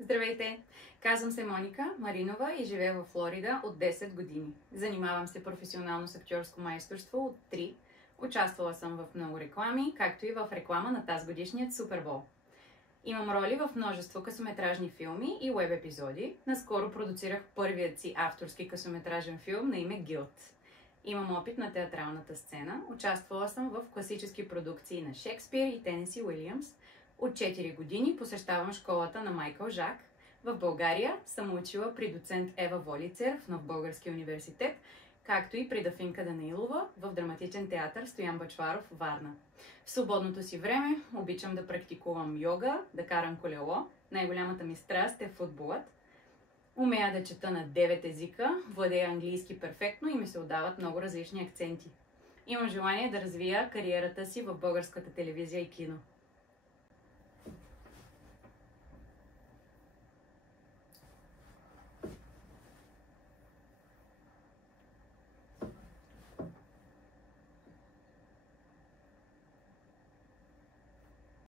Здравейте! Казвам се Моника Маринова и живея в Флорида от 10 години. Занимавам се професионално с актьорско майсторство от 3. Участвала съм в много реклами, както и в реклама на тазгодишният Супербол. Имам роли в множество късометражни филми и уеб епизоди. Наскоро продуцирах първият си авторски късометражен филм на име Гилт. Имам опит на театралната сцена. Участвала съм в класически продукции на Шекспир и Тенеси Уилямс. От 4 години посещавам школата на Майкъл Жак. В България съм учила при доцент Ева Волицер в Нов български университет, както и при Дафинка Данаилова в драматичен театър Стоян Бъчваров, Варна. В свободното си време обичам да практикувам йога, да карам колело. Най-голямата ми страст е футболът. Умея да чета на 9 езика, владея английски перфектно и ми се отдават много различни акценти. Имам желание да развия кариерата си в българската телевизия и кино.